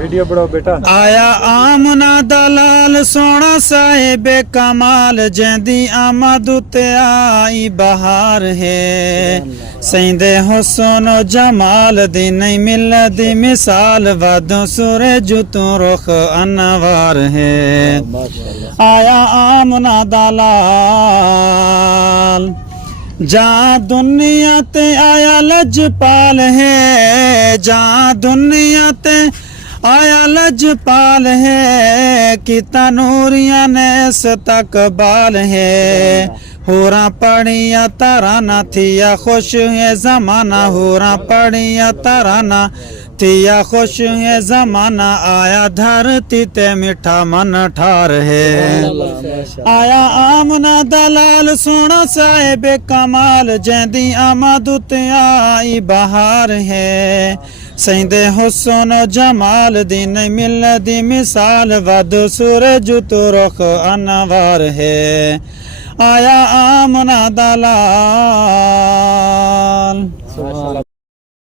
Video बढ़ाओ बेटा। आया आमना दलाल सोना साहिबे कमाल जैंदी आमद उते आई बहार है सैंदे हुस्न जमाल दी नहीं मिलदी मिसाल वादों सूरज तू रुख अनवार है। आया आमना दलाल जहाँ दुनिया ते आया लजपाल है, जहाँ दुनिया ते आया लजपाल है कि तनूरिया ने इस्तकबाल है। होरा पढ़िया तराना थिया खुश है जमाना, होरा पढ़िया तराना थिया खुश है जमाना। आया धरती ते मीठा मन ठार है। आया आमना दलाल सोना साहिबे कमाल जैंदी आमद उते आई बहार है सैंदे हुस्न जमाल दी नहीं मिलदी मिसाल वद सूरज तू रुख अनवार है। आया आमना दलाल।